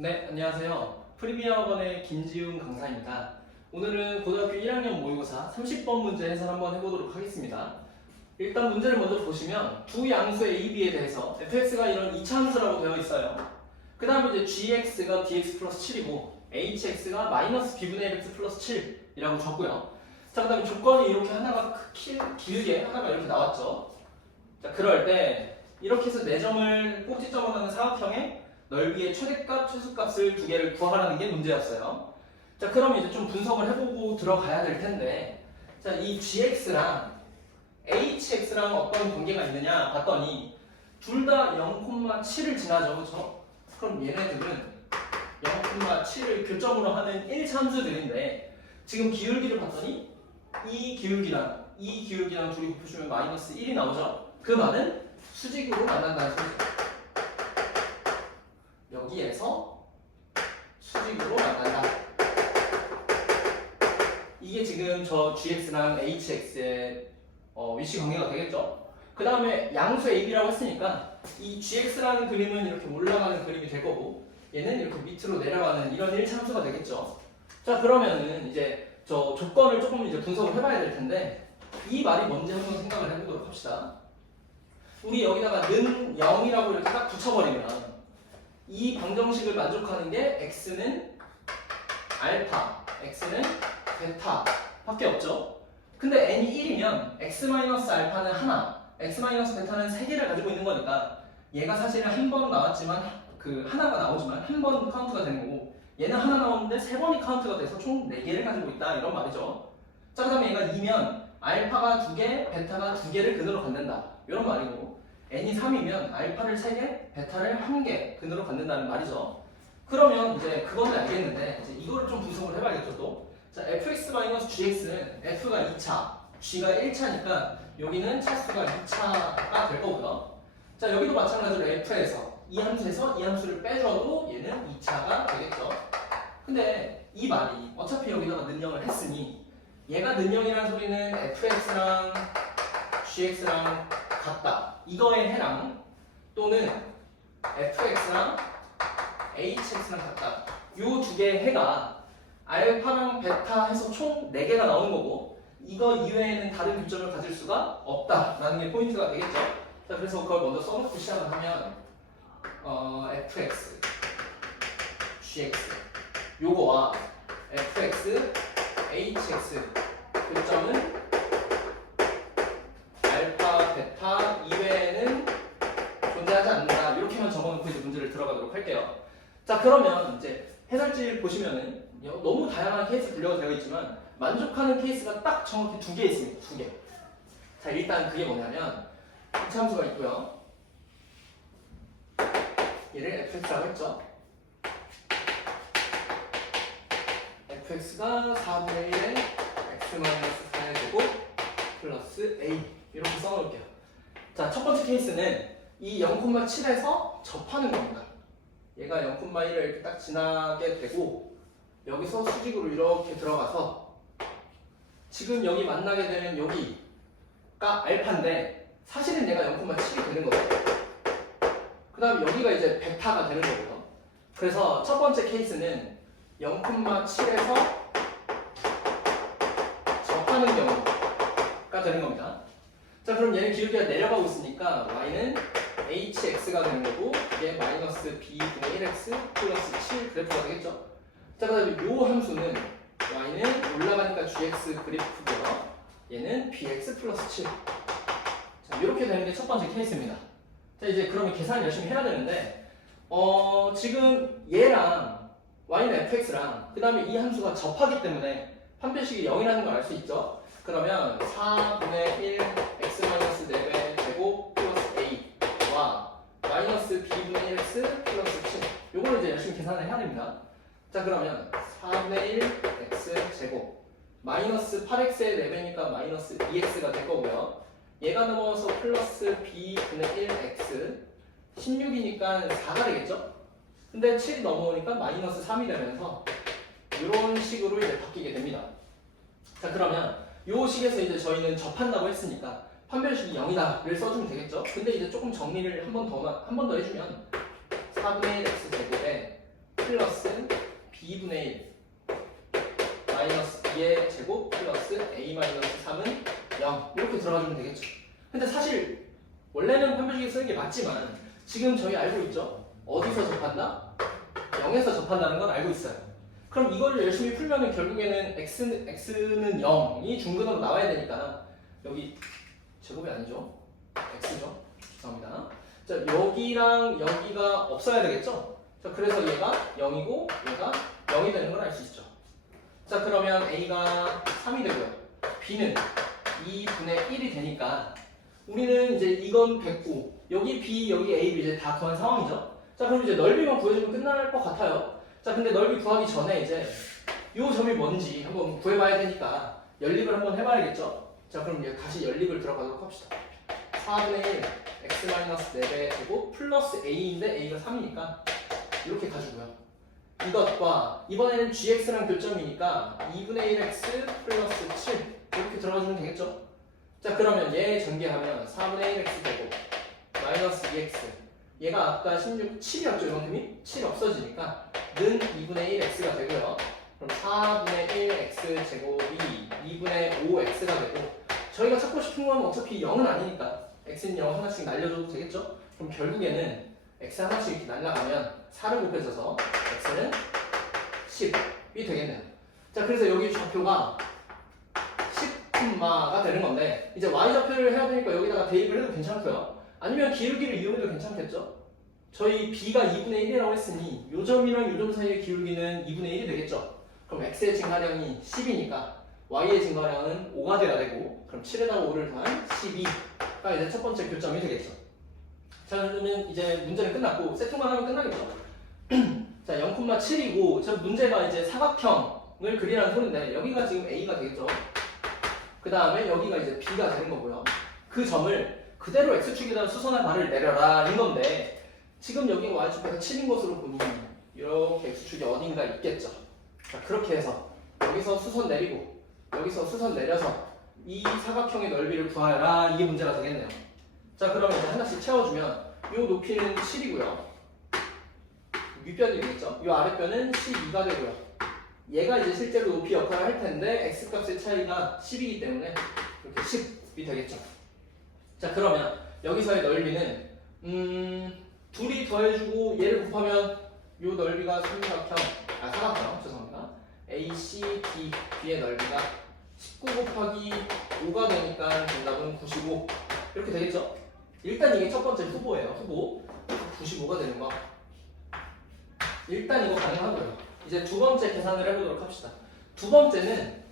네, 안녕하세요. 프리미어 학원의 김지훈 강사입니다. 오늘은 고등학교 1학년 모의고사 30번 문제 해설 한번 해보도록 하겠습니다. 일단 문제를 먼저 보시면 두 양수의 a, b에 대해서 fx가 이런 이차함수라고 되어 있어요. 그 다음에 이제 gx가 dx 플러스 7이고 hx가 마이너스 b분의 1x 플러스 7이라고 적고요. 자, 그 다음에 조건이 이렇게 하나가 길게 하나가 이렇게 나왔죠. 자, 그럴 때 이렇게 해서 4점을 꼭지점을 하는 사각형의 넓이의 최대값, 최소값을 두 개를 구하라는 게 문제였어요. 자, 그럼 이제 좀 분석을 해보고 들어가야 될 텐데, 자, 이 gx랑 hx랑 어떤 관계가 있느냐 봤더니 둘 다 0,7을 지나죠, 그렇죠? 그럼 얘네들은 0,7을 교점으로 하는 1차함수들인데 지금 기울기를 봤더니 이 기울기랑 둘이 곱해주면 마이너스 1이 나오죠? 그 말은 수직으로 만난다는 소리죠. 여기에서 수직으로 만난다. 이게 지금 저 gx랑 hx의 위치 관계가 되겠죠. 그 다음에 양수 ab라고 했으니까 이 gx라는 그림은 이렇게 올라가는 그림이 될 거고 얘는 이렇게 밑으로 내려가는 이런 1차함수가 되겠죠. 자, 그러면은 이제 저 조건을 조금 이제 분석을 해봐야 될 텐데 이 말이 뭔지 한번 생각을 해보도록 합시다. 우리 여기다가 는 0이라고 이렇게 딱 붙여버리면 이 방정식을 만족하는 게 x는 알파, x는 베타 밖에 없죠. 근데 n이 1이면 x-알파는 하나, x-베타는 3개를 가지고 있는 거니까 얘가 사실은 한 번 나왔지만 그 하나가 나오지만 한 번 카운트가 되는 거고 얘는 하나 나오는데 3번이 카운트가 돼서 총 4개를 가지고 있다 이런 말이죠. 자, 그 다음에 얘가 2면 알파가 2개, 베타가 2개를 근으로 갖는다 이런 말이고 n이 3이면 알파를 3개, 베타를 1개 근으로 갖는다는 말이죠. 그러면 이제 그거는 알겠는데 이제 이거를 좀 분석을 해봐야겠죠 또. 자, fx-gx는 f가 2차, g가 1차니까 여기는 차수가 2차가 될 거고요. 자, 여기도 마찬가지로 f에서 이 함수에서 이 함수를 빼줘도 얘는 2차가 되겠죠. 근데 이 말이 어차피 여기다가 는영을 했으니 얘가 는영이라는 소리는 fx랑 gx랑 같다. 이거의 해랑 또는 fx랑 hx랑 같다. 요 두 개의 해가 알파랑 베타 해서 총 4개가 나오는 거고 이거 이외에는 다른 교점을 가질 수가 없다라는 게 포인트가 되겠죠. 자, 그래서 그걸 먼저 써놓고 시작을 하면 fx, gx 요거와 fx, hx 교점은 알파, 베타 이외에는 존재하지 않는다. 이렇게만 적어놓고 이제 문제를 들어가도록 할게요. 자, 그러면 이제 해설지 보시면은 너무 다양한 케이스 분류가 되어 있지만 만족하는 케이스가 딱 정확히 2개 있습니다. 2개. 자, 일단 그게 뭐냐면 이차함수가 있고요. 얘를 fx라고 했죠. fx가 4분의 1의 x-4의 제곱 플러스 a 이렇게 써놓을게요. 자, 첫 번째 케이스는 이 0,7에서 접하는 겁니다. 얘가 0,1을 이렇게 딱 지나게 되고 여기서 수직으로 이렇게 들어가서 지금 여기 만나게 되는 여기가 알파인데 사실은 얘가 0,7이 되는 거죠. 그 다음에 여기가 이제 베타가 되는 거고요. 그래서 첫 번째 케이스는 0,7에서 접하는 경우가 되는 겁니다. 자, 그럼 얘는 기울기가 내려가고 있으니까 y는 hx가 되는 거고 이게 마이너스 b분의 1x 플러스 7 그래프가 되겠죠. 자, 그 다음에 요 함수는 y는 올라가니까 gx 그래프고요. 얘는 bx 플러스 7. 자, 이렇게 되는 게 첫 번째 케이스입니다. 자, 이제 그러면 계산을 열심히 해야 되는데 지금 얘랑 y는 fx랑 그 다음에 이 함수가 접하기 때문에 판별식이 0이라는 걸 알 수 있죠. 그러면 4분의 1 x-4배 제곱 플러스 a와 마이너스 b분의 1x 플러스 7 요거를 이제 열심히 계산을 해야 됩니다. 자, 그러면 4분의 1 x 제곱 마이너스 8x의 4배니까 마이너스 2x가 될 거고요. 얘가 넘어서 플러스 b분의 1x 16이니까 4가 되겠죠? 근데 7이 넘어오니까 마이너스 3이 되면서 이런 식으로 이제 바뀌게 됩니다. 자, 그러면 요 식에서 이제 저희는 접한다고 했으니까 판별식이 0이다를 써주면 되겠죠? 근데 이제 조금 정리를 한 번 더 해주면 4분의 1 x 제곱에 플러스 b분의 1 마이너스 2의 제곱 플러스 a 마이너스 3은 0 이렇게 들어가주면 되겠죠. 근데 사실 원래는 판별식에 쓰는 게 맞지만 지금 저희 알고 있죠? 어디서 접한다? 0에서 접한다는 건 알고 있어요. 그럼 이걸 열심히 풀면은 결국에는 x는 0이 중근으로 나와야 되니까 여기 제곱이 아니죠? x죠? 죄송합니다. 자, 여기랑 여기가 없어야 되겠죠? 자, 그래서 얘가 0이고 얘가 0이 되는 걸 알 수 있죠. 자, 그러면 a가 3이 되고요. b는 2분의 1이 되니까 우리는 이제 이건 됐고 여기 b, 여기 a, 이제 다 구한 상황이죠. 자, 그럼 이제 넓이만 구해주면 끝날 것 같아요. 자, 근데 넓이 구하기 전에 이제 요 점이 뭔지 한번 구해봐야 되니까 연립을 한번 해봐야겠죠. 자, 그럼 이제 다시 연립을 들어가도록 합시다. 4분의 1 x-4배 제곱 플러스 a인데 a가 3이니까 이렇게 가지고요. 이것과 이번에는 gx랑 교점이니까 2분의 1x 플러스 7 이렇게 들어가주면 되겠죠. 자, 그러면 얘 전개하면 4분의 1x 되고 마이너스 2x 얘가 아까 16, 7이었죠 이만큼이? 7 없어지니까 는 2분의 1x가 되고요. 그럼 4분의 1x 제곱이 2분의 5x가 되고 저희가 찾고 싶은 건 어차피 0은 아니니까 x는 0 하나씩 날려줘도 되겠죠? 그럼 결국에는 x 하나씩 이렇게 날라가면 4를 곱해줘서 x는 10이 되겠네요. 자, 그래서 여기 좌표가 10가 되는 건데 이제 y좌표를 해야 되니까 여기다가 대입을 해도 괜찮고요. 아니면 기울기를 이용해도 괜찮겠죠? 저희 b가 2분의 1이라고 했으니 요 점이랑 요 점 사이의 기울기는 2분의 1이 되겠죠? 그럼 x의 증가량이 10이니까 y의 증가량은 5가 돼야 되고 그럼 7에다가 5를 더한 12가 이제 첫 번째 교점이 되겠죠. 자, 그러면 이제 문제는 끝났고 세팅만 하면 끝나겠죠? 자, 0,7이고 저 문제가 이제 사각형을 그리라는 소리인데 여기가 지금 a가 되겠죠? 그 다음에 여기가 이제 b가 되는 거고요. 그 점을 그대로 x축에다 수선할 발을 내려라 인 건데 지금 여기 y축에서 7인 것으로 보니 이렇게 x축이 어딘가 있겠죠. 자, 그렇게 해서 여기서 수선 내리고 여기서 수선 내려서 이 사각형의 넓이를 구하라 이게 문제가 되겠네요. 자, 그러면 이제 하나씩 채워주면 이 높이는 7이고요. 윗변이 되겠죠. 이 아랫변은 12가 되고요. 얘가 이제 실제로 높이 역할을 할 텐데 x 값의 차이가 10이기 때문에 이렇게 10이 되겠죠. 자, 그러면 여기서의 넓이는 둘이 더해주고 얘를 곱하면 이 넓이가 사각형 죄송합니다. AC, B의 넓이가 19 곱하기 5가 되니까 정답은 95 이렇게 되겠죠. 일단 이게 첫 번째 후보예요. 후보 95가 되는 거. 일단 이거 가능하고요. 이제 두 번째 계산을 해보도록 합시다. 두 번째는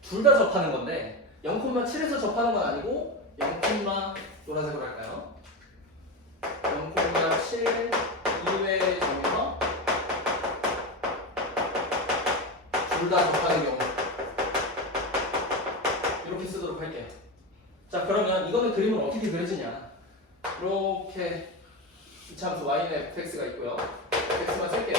둘 다 접하는 건데 0,7에서 접하는 건 아니고 0, 노란색으로 할까요? 0,7 이외의 점에서 둘 다 접하는 경우 이렇게 쓰도록 할게요. 자, 그러면 이거는 그림을 어떻게 그려지냐 이렇게 이차함수 y는 fx가 있고요. fx만 쓸게요.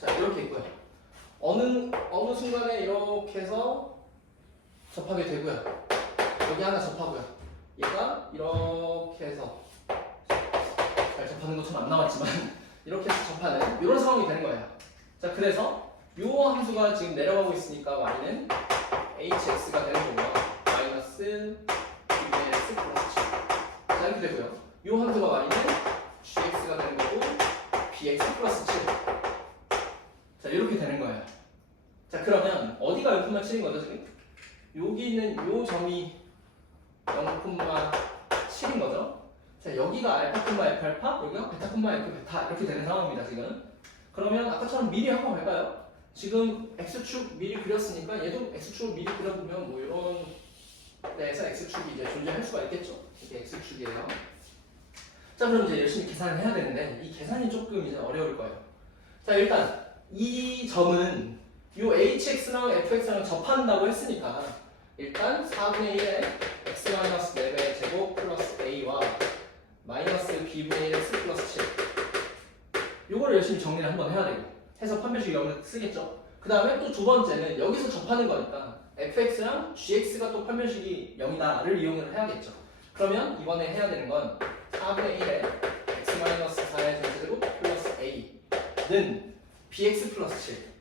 자, 이렇게 있고요. 어느 순간에 이렇게 해서 접하게 되고요. 여기 하나 접하고요. 얘가 이렇게 해서 잘 접하는 것처럼 안 나왔지만 이렇게 해서 접하는 이런 상황이 되는 거예요. 자, 그래서 이 함수가 지금 내려가고 있으니까 y는 hx가 되는 거고요. 마이너스 bx 플러스 7. 자, 이렇게 되고요. 이 함수가 y는 gx가 되는 거고 bx 플러스 7. 자, 이렇게 되는 거예요. 자, 그러면 어디가 0,7인 거죠 지금? 여기 있는 이 점이 0,7인 거죠. 자, 여기가 알파, F 알파, 여기가 베타, F 베타 이렇게 되는 상황입니다 지금. 그러면 아까처럼 미리 한번 볼까요? 지금 x축 미리 그렸으니까 얘도 x축을 미리 그려보면 뭐 이런 데에서 x축이 이제 존재할 수가 있겠죠. 이게 x축이에요. 자, 그럼 이제 열심히 계산을 해야 되는데 이 계산이 조금 이제 어려울 거예요. 자, 일단 이 점은 이 hx랑 fx랑 접한다고 했으니까 일단 4분의 1에 x-4배 제곱 플러스 a와 마이너스 b분의 1 x 플러스 7 요거를 열심히 정리를 한번 해야 되고 해서 판별식 0을 쓰겠죠. 그 다음에 또 두 번째는 여기서 접하는 거니까 fx랑 gx가 또 판별식이 0이다를 이용을 해야겠죠. 그러면 이번에 해야 되는 건 4분의 1에 x-4의 전체제곱 플러스 a는 bx 플러스 7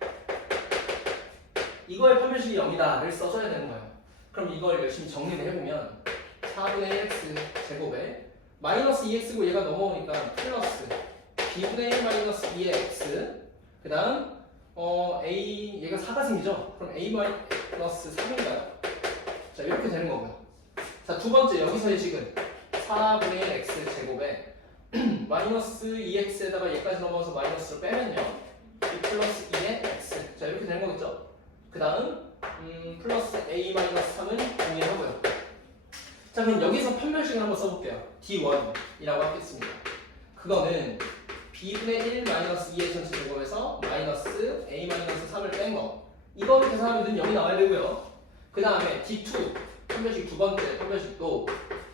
이거의 판별식이 0이다를 써줘야 되는 거예요. 그럼 이걸 열심히 정리를 해보면 4분의 1x 제곱에 마이너스 2x고 얘가 넘어오니까 플러스 b분의 1 마이너스 2의 x 그 다음 a 얘가 4가 생기죠? 그럼 a 마이너스 3인가요? 자 이렇게 되는 거고요. 자 두 번째 여기서의 식은 4분의 1 x 제곱에 마이너스 2x에다가 얘까지 넘어서 마이너스로 빼면요 이 플러스 2의 x 자 이렇게 되는 거겠죠? 그 다음 플러스 a 마이너스 3은 동일하고요. 자 그럼 여기서 판별식을 한번 써볼게요. D1이라고 하겠습니다. 그거는 b분의 1 마이너스 2의 전체 제곱에서 마이너스 a 마이너스 3을 뺀 거 이거를 계산하면 0이 나와야 되고요. 그 다음에 D2 판별식 두 번째 판별식도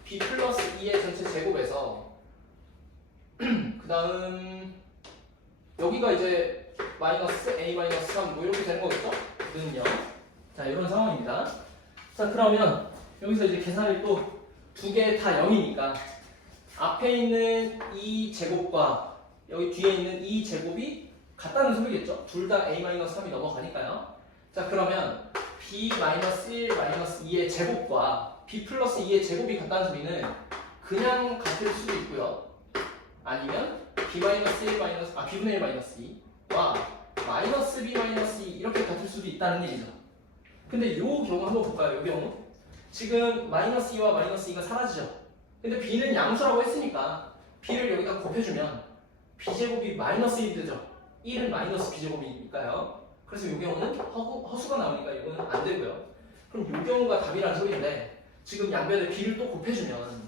b 플러스 2의 전체 제곱에서 그 다음 여기가 이제 마이너스 a 마이너스 3 뭐 이렇게 되는 거겠죠? 는요. 자 이런 상황입니다. 자 그러면 여기서 이제 계산이 또 두 개 다 0이니까 앞에 있는 이 제곱과 여기 뒤에 있는 이 제곱이 같다는 소리겠죠? 둘 다 a-3이 넘어가니까요. 자 그러면 b-1-2의 제곱과 b 플러스 2의 제곱이 같다는 소리는 그냥 같을 수도 있고요. 아니면 b분의 1-2와 마이너스 b-2 이렇게 같을 수도 있다는 얘기죠. 근데 이 경우 한번 볼까요? 이 경우 지금 마이너스 2와 마이너스 2가 사라지죠. 근데 b는 양수라고 했으니까 b를 여기다 곱해주면 b제곱이 마이너스 1이 되죠. 1은 마이너스 b제곱이니까요. 그래서 이 경우는 허수가 나오니까 이거는 안 되고요. 그럼 이 경우가 답이라는 소리인데 지금 양변에 b를 또 곱해주면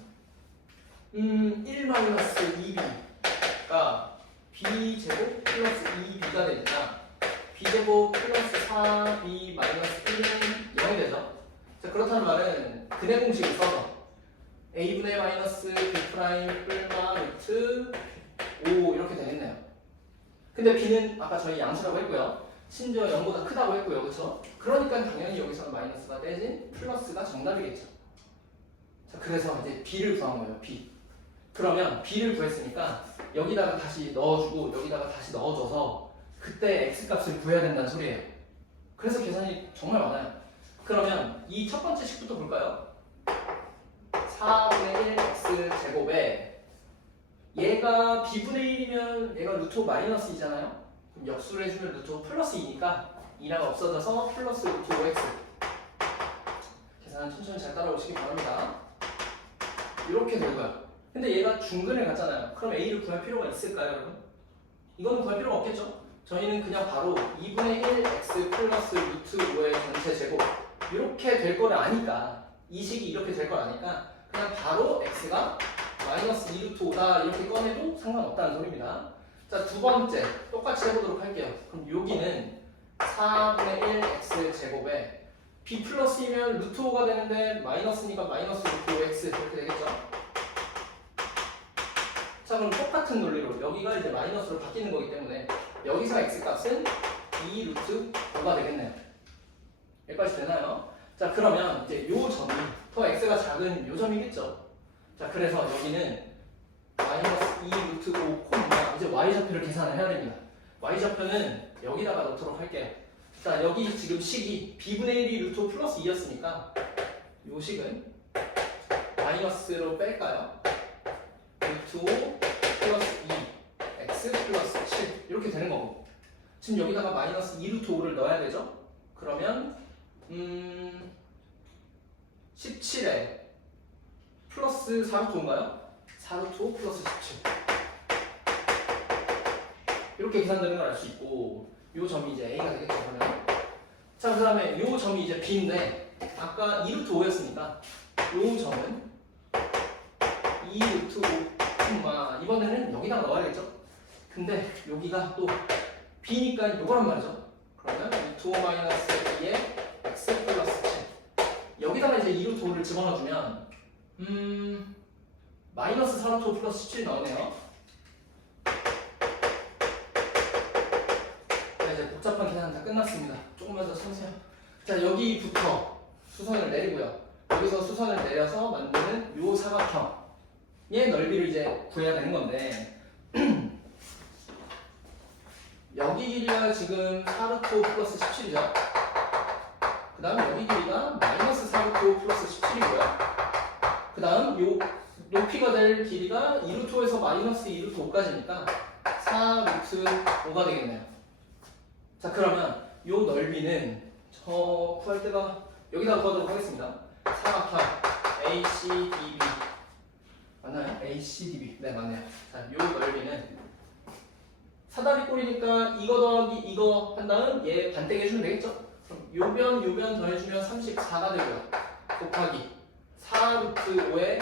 1 마이너스 2b가 b제곱 플러스 2b가 되니까 b제곱 플러스 4b 마이너스 1은 0이 되죠. 자 그렇다는 말은 근해 공식을 써서 a분의 마이너스 b 프라임 뿔마 루트 5 이렇게 되겠네요. 근데 b는 아까 저희 양수라고 했고요. 심지어 0보다 크다고 했고요. 그렇죠? 그러니까 당연히 여기서는 마이너스가 떼진 플러스가 정답이겠죠. 자 그래서 이제 b를 구한 거예요. b. 그러면 b를 구했으니까 여기다가 다시 넣어주고 여기다가 다시 넣어줘서 그때 x값을 구해야 된다는 소리예요. 그래서 계산이 정말 많아요. 그러면 이 첫 번째 식부터 볼까요? 4분의 1 x 제곱에 얘가 b분의 1이면 얘가 루트 5 마이너스 2잖아요. 그럼 역수를 해주면 루트 5 플러스 2니까 2가 없어져서 플러스 루트 5x 계산 천천히 잘 따라오시기 바랍니다. 이렇게 되고요. 근데 얘가 중근을 갖잖아요. 그럼 a를 구할 필요가 있을까요, 여러분? 이거는 구할 필요가 없겠죠? 저희는 그냥 바로 2분의 1 x 플러스 루트 5의 전체 제곱 이렇게 될 걸 아니까 이 식이 이렇게 될 걸 아니까 그냥 바로 x가 마이너스 2 루트 5다 이렇게 꺼내도 상관없다는 소리입니다. 자, 두 번째 똑같이 해보도록 할게요. 그럼 여기는 4분의 1 x 제곱에 b 플러스이면 루트 5가 되는데 마이너스니까 마이너스 루트 5 x 이렇게 되겠죠? 자 그럼 똑같은 논리로 여기가 이제 마이너스로 바뀌는 거기 때문에 여기서 x 값은 2 루트 5가 되겠네요. 여기까지 되나요? 자 그러면 이제 요 점이 더 x가 작은 요 점이겠죠. 자 그래서 여기는 마이너스 2 루트 5 콤마 이제 y좌표를 계산을 해야 됩니다. y좌표는 여기다가 넣도록 할게요. 자 여기 지금 식이 b분의 1이 루트 5 플러스 2였으니까 요 식은 마이너스로 뺄까요? 루트 5 플러스 2 x 플러스 7 이렇게 되는 거고 지금 여기다가 마이너스 2 루트 5를 넣어야 되죠? 그러면 17에 플러스 4 루트 5인가요? 4 루트 5 플러스 17 이렇게 계산되는 걸 알 수 있고 요 점이 이제 a가 되겠죠. 그러면 자 그 다음에 요 점이 이제 b인데 아까 2 루트 5였으니까 요 점은 2 루트 5 이번에는 여기다가 넣어야겠죠? 근데 여기가 또 b니까 이거란 말이죠. 그러면 루트 5 마이너스 2에 x 플러스 7 여기다가 이제 2 루트 5를 집어넣어주면 마이너스 4 루트 5 플러스 17 나오네요. 자 이제 복잡한 계산 다 끝났습니다. 조금만 더 참으세요. 자 여기부터 수선을 내리고요. 여기서 수선을 내려서 만드는 요 사각형의 넓이를 이제 구해야 되는 건데 여기 길이가 지금 4루트 5 플러스 17이죠. 그 다음 여기 길이가 마이너스 4루트 5 플러스 17이고요. 그 다음 요 높이가 될 길이가 2루트 5에서 마이너스 2루트 5까지니까 4루트 5가 되겠네요. 자, 그러면 요 넓이는 저 구할 때가 여기다 구하도록 하겠습니다. 사각형 ACDB 맞나요? ACDB 네 맞네요. 자, 요 넓이는 사다리 꼴이니까 이거 더하기 이거 한 다음 얘 반대기 해주면 되겠죠? 그럼 요변 더해주면 34가 되고요. 곱하기 4루트 5에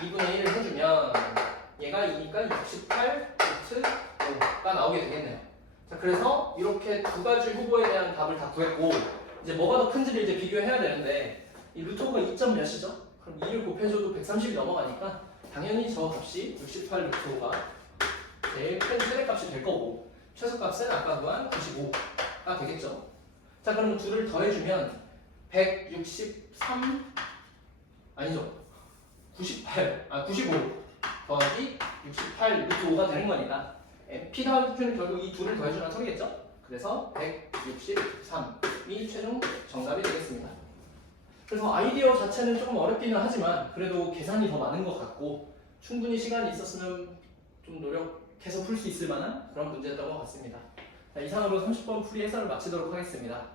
2분의 1을 해주면 얘가 2니까 68 루트 5가 나오게 되겠네요. 자, 그래서 이렇게 두 가지 후보에 대한 답을 다 구했고 이제 뭐가 더 큰지를 이제 비교해야 되는데 이 루트 5가 2점 몇이죠? 그럼 2를 곱해줘도 130이 넘어가니까 당연히 저 값이 68 루트 5가 제일 큰 최대값이 될 거고 최소값은 아까 구한 95가 되겠죠. 자, 그럼 둘을 더해주면 163 아니죠. 95 더하기 68 루트 5가 되는 거니까 P 더하기 Q는 결국 이 둘을 더해주는 소리겠죠? 그래서 163이 최종 정답이 되겠습니다. 그래서 아이디어 자체는 조금 어렵기는 하지만 그래도 계산이 더 많은 것 같고 충분히 시간이 있었으면 좀 노력해서 풀 수 있을 만한 그런 문제였던 것 같습니다. 자, 이상으로 30번 풀이 해설을 마치도록 하겠습니다.